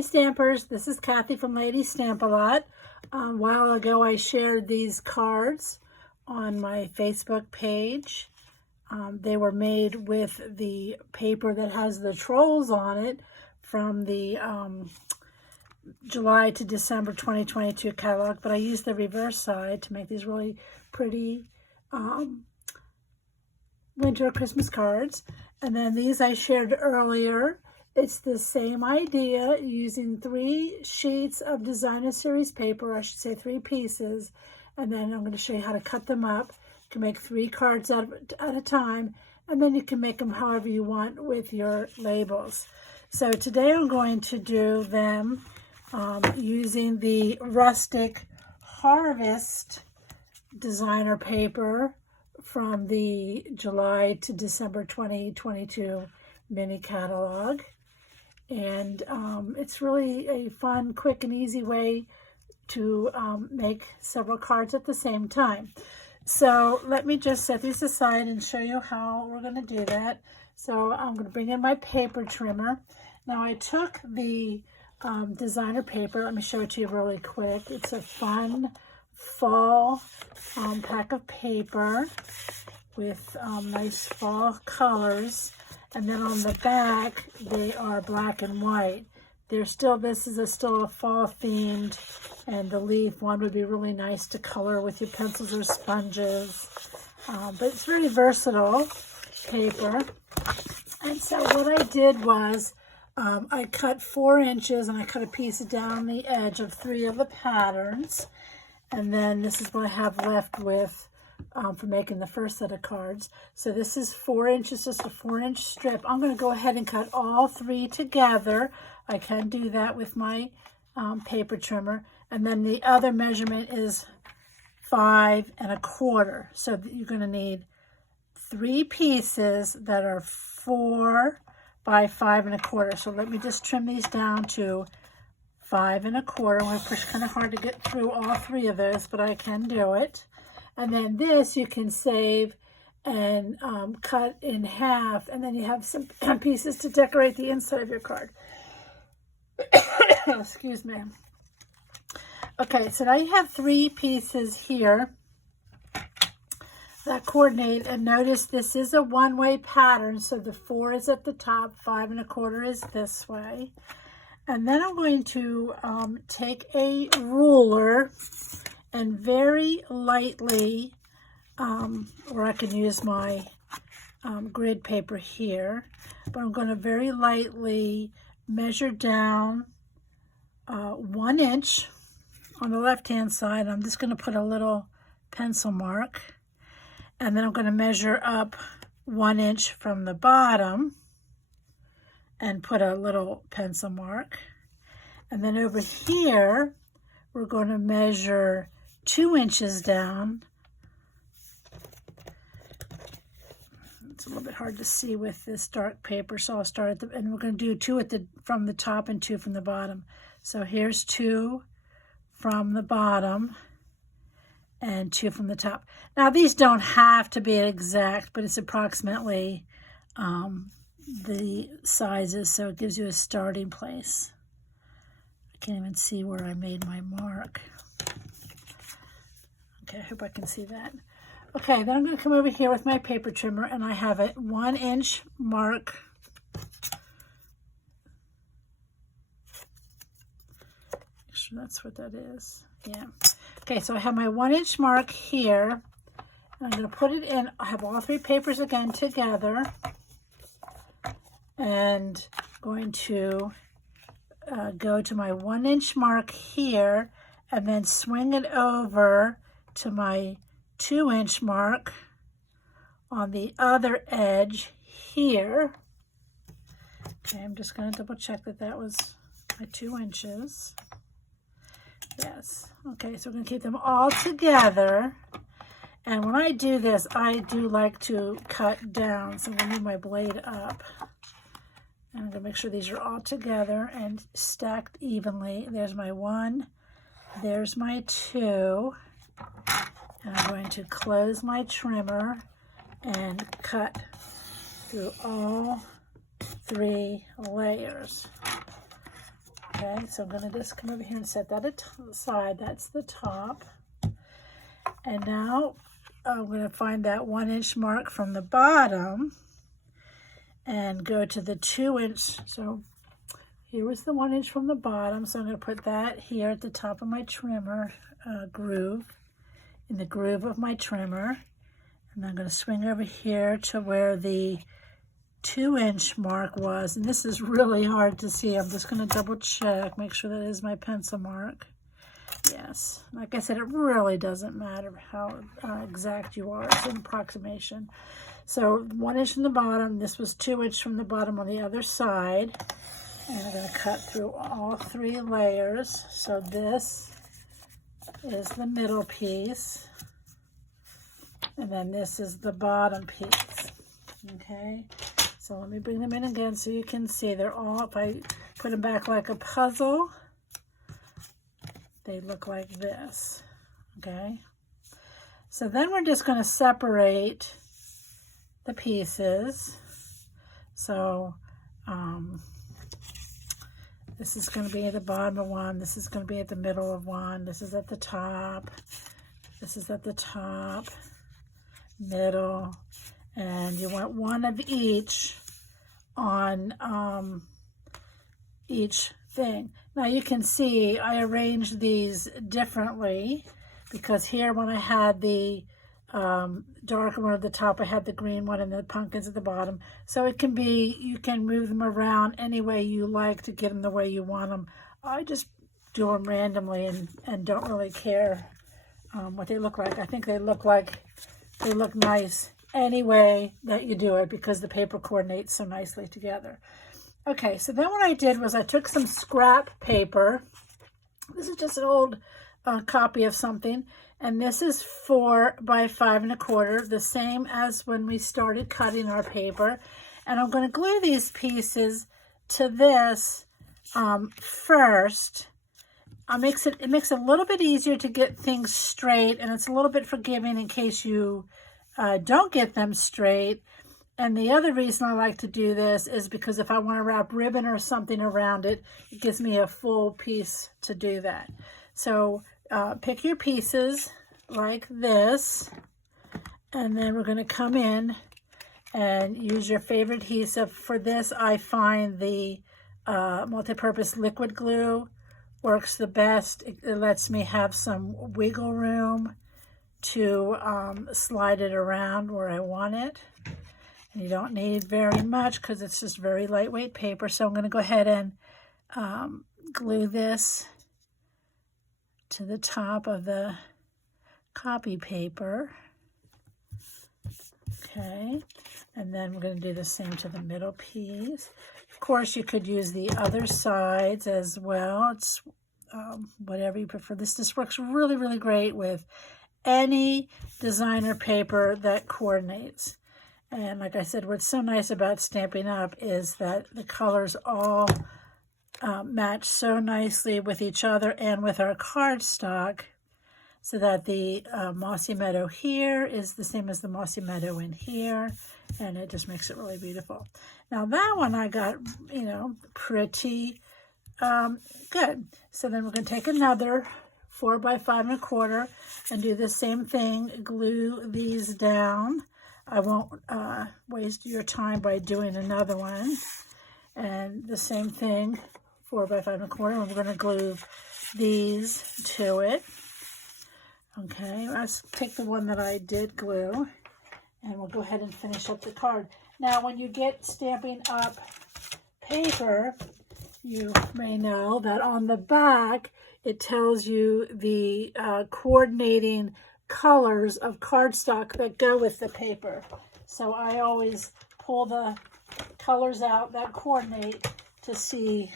Hi Stampers, this is Kathy from Lady Stamp A Lot. A while ago I shared these cards on my Facebook page. They were made with the paper that has the trolls on it from the July to December 2022 catalog, but I used the reverse side to make these really pretty winter Christmas cards. And then these I shared earlier. It's the same idea, using 3 sheets of designer series paper, I should say 3 pieces, and then I'm going to show you how to cut them up. You can make 3 cards at a time, and then you can make them however you want with your labels. So today I'm going to do them using the Rustic Harvest designer paper from the July to December 2022 mini catalog. And it's really a fun, quick, and easy way to make several cards at the same time. So let me just set these aside and show you how we're going to do that. So I'm going to bring in my paper trimmer. Now I took the designer paper. Let me show it to you really quick. It's a fun fall pack of paper with nice fall colors. And then on the back, they are black and white. This is still a fall themed, and the leaf one would be really nice to color with your pencils or sponges. But it's very versatile paper. And so what I did was I cut 4 inches and I cut a piece down the edge of 3 of the patterns. And then this is what I have left with for making the first set of cards. So this is 4 inches, just a 4-inch strip. I'm going to go ahead and cut all 3 together. I can do that with my paper trimmer. And then the other measurement is 5 1/4. So you're going to need 3 pieces that are 4 by 5 1/4. So let me just trim these down to 5 1/4. I'm going to push kind of hard to get through all 3 of those, but I can do it. And then this you can save and cut in half, and then you have some pieces to decorate the inside of your card. Excuse me. Okay, so now you have 3 pieces here that coordinate, and notice this is a one-way pattern, so the 4 is at the top, 5 1/4 is this way. And then I'm going to take a ruler and very lightly, or I can use my grid paper here, but I'm going to very lightly measure down 1 inch on the left-hand side. I'm just going to put a little pencil mark, and then I'm going to measure up 1 inch from the bottom and put a little pencil mark. And then over here, we're going to measure 2 inches down. It's a little bit hard to see with this dark paper, so I'll start at the, and we're going to do 2 from the top and 2 from the bottom. So here's 2 from the bottom and 2 from the top. Now these don't have to be exact, but it's approximately the sizes, so it gives you a starting place. I can't even see where I made my mark. Okay, I hope I can see that. Okay, then I'm going to come over here with my paper trimmer, and I have a 1 inch mark. Make sure that's what that is. Yeah. Okay, so I have my 1 inch mark here. And I'm going to put it in. I have all 3 papers again together. And going to go to my 1 inch mark here, and then swing it over to my 2 inch mark on the other edge here. Okay, I'm just going to double check that that was my 2 inches. Yes. Okay, so we're going to keep them all together. And when I do this, I do like to cut down. So I'm going to move my blade up. And I'm going to make sure these are all together and stacked evenly. There's my 1. There's my 2. And I'm going to close my trimmer and cut through all 3 layers. Okay, so I'm going to just come over here and set that aside. That's the top. And now I'm going to find that 1-inch mark from the bottom and go to the 2-inch. So here was the 1-inch from the bottom. So I'm going to put that here at the top of my trimmer groove, in the groove of my trimmer. And I'm going to swing over here to where the 2-inch mark was. And this is really hard to see. I'm just going to double check, make sure that is my pencil mark. Yes, like I said, it really doesn't matter how exact you are. It's an approximation. So 1-inch from the bottom. This was 2-inch from the bottom on the other side. And I'm going to cut through all 3 layers. So this is the middle piece. And then this is the bottom piece. Okay, so let me bring them in again so you can see they're all, if I put them back like a puzzle, they look like this. Okay, so then we're just going to separate the pieces. So this is going to be at the bottom of one, this is going to be at the middle of one, this is at the top, this is at the top, middle, and you want one of each on each thing. Now you can see I arranged these differently because here when I had the darker one at the top, I had the green one and the pumpkins at the bottom. So it can be, you can move them around any way you like to get them the way you want them. I just do them randomly and don't really care what they look like. I think they look nice any way that you do it because the paper coordinates so nicely together. Okay, so then what I did was I took some scrap paper. This is just an old copy of something, and this is 4 by 5 1/4, the same as when we started cutting our paper. And I'm going to glue these pieces to this first. It makes it a little bit easier to get things straight, and it's a little bit forgiving in case you don't get them straight. And the other reason I like to do this is because if I want to wrap ribbon or something around it, it gives me a full piece to do that. So pick your pieces like this, and then we're going to come in and use your favorite adhesive. For this, I find the multi-purpose liquid glue works the best. It lets me have some wiggle room to slide it around where I want it. And you don't need very much because it's just very lightweight paper. So I'm going to go ahead and glue this to the top of the copy paper. Okay, and then we're going to do the same to the middle piece. Of course, you could use the other sides as well. It's whatever you prefer. This works really, really great with any designer paper that coordinates. And like I said, what's so nice about Stampin' Up! Is that the colors all match so nicely with each other and with our cardstock, so that the Mossy Meadow here is the same as the Mossy Meadow in here, and it just makes it really beautiful. Now that one I got, pretty good. So then we're going to take another 4 by 5 1/4 and do the same thing, glue these down. I won't waste your time by doing another one. And the same thing, 4 by 5 1/4, and we're going to glue these to it. Okay, let's take the one that I did glue, and we'll go ahead and finish up the card. Now, when you get Stampin' Up! Paper, you may know that on the back, it tells you the coordinating colors of cardstock that go with the paper. So I always pull the colors out that coordinate to see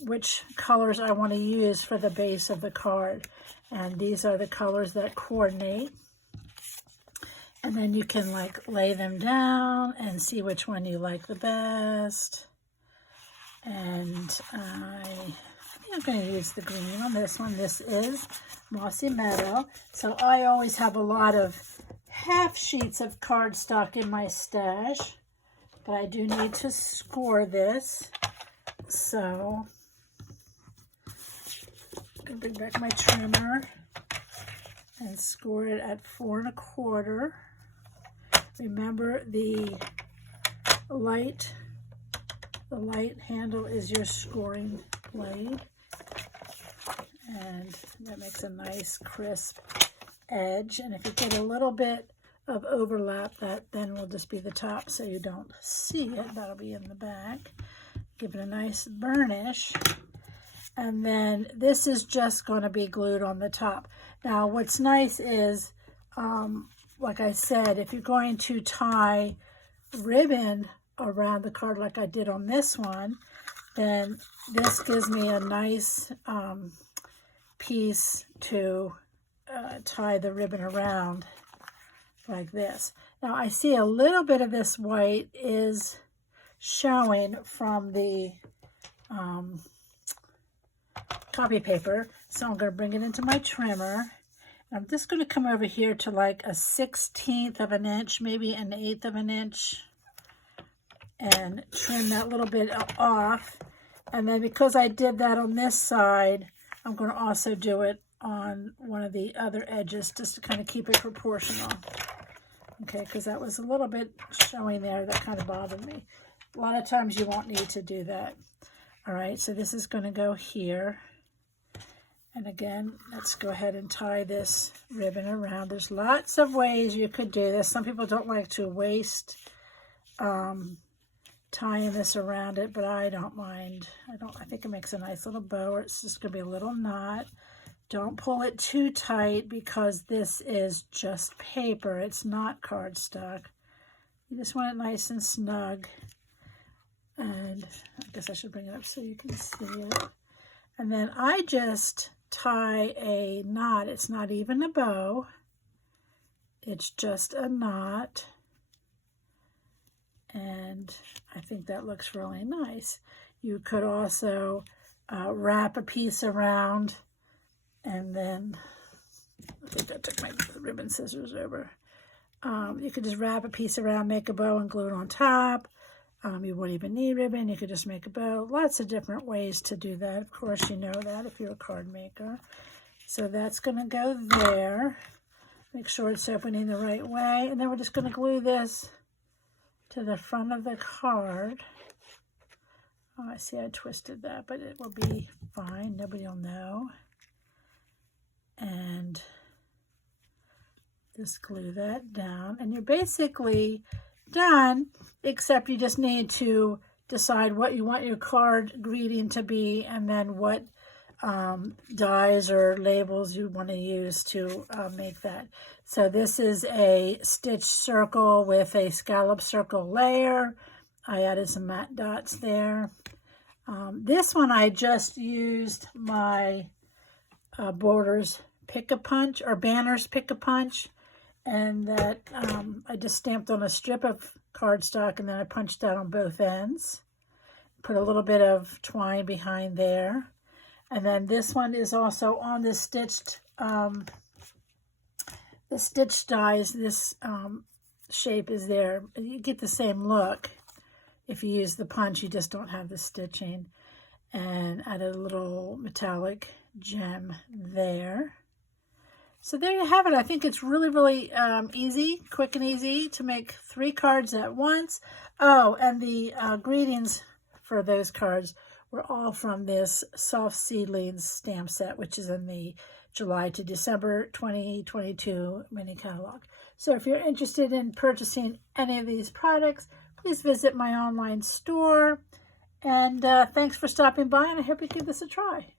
which colors I want to use for the base of the card. And these are the colors that coordinate. And then you can lay them down and see which one you like the best. And I'm going to use the green on this one. This is Mossy Meadow. So I always have a lot of half sheets of cardstock in my stash, but I do need to score this. So going to bring back my trimmer and score it at 4 1/4. Remember, the light handle is your scoring blade, and that makes a nice crisp edge. And if you get a little bit of overlap, that then will just be the top, so you don't see it. That'll be in the back. Give it a nice burnish, and then this is just going to be glued on the top. Now what's nice is, like I said, if you're going to tie ribbon around the card like I did on this one, then this gives me a nice piece to tie the ribbon around like this. Now I see a little bit of this white is showing from the copy paper, so I'm going to bring it into my trimmer. I'm just going to come over here to like a 1/16 of an inch, maybe an 1/8 of an inch, and trim that little bit off. And then because I did that on this side, I'm going to also do it on one of the other edges just to kind of keep it proportional. Okay, because that was a little bit showing there. That kind of bothered me. A lot of times you won't need to do that. All right, so this is going to go here. And again, let's go ahead and tie this ribbon around. There's lots of ways you could do this. Some people don't like to waste tying this around it, but I don't mind. I think it makes a nice little bow, or it's just going to be a little knot. Don't pull it too tight because this is just paper. It's not cardstock. You just want it nice and snug. And I guess I should bring it up so you can see it. And then I just tie a knot. It's not even a bow. It's just a knot. And I think that looks really nice. You could also wrap a piece around, and then, I think I took my ribbon scissors over. You could just wrap a piece around, make a bow, and glue it on top. You wouldn't even need ribbon. You could just make a bow. Lots of different ways to do that. Of course, you know that if you're a card maker. So that's going to go there. Make sure it's opening the right way. And then we're just going to glue this to the front of the card. Oh, I see I twisted that, but it will be fine. Nobody will know. And just glue that down. And you're basically done, except you just need to decide what you want your card greeting to be, and then what dies or labels you want to use to make that. So this is a stitch circle with a scallop circle layer. I added some matte dots there. This one I just used my Borders Pick-a-Punch, or Banners Pick-a-Punch, and that I just stamped on a strip of cardstock, and then I punched that on both ends. Put a little bit of twine behind there. And then this one is also on the stitched dies. This shape is there. You get the same look if you use the punch, you just don't have the stitching. And added a little metallic gem there. So there you have it. I think it's really, really easy, quick and easy to make 3 cards at once. Oh, and the greetings for those cards were all from this Soft Seedlings stamp set, which is in the July to December 2022 mini catalog. So if you're interested in purchasing any of these products, please visit my online store. And thanks for stopping by, and I hope you give this a try.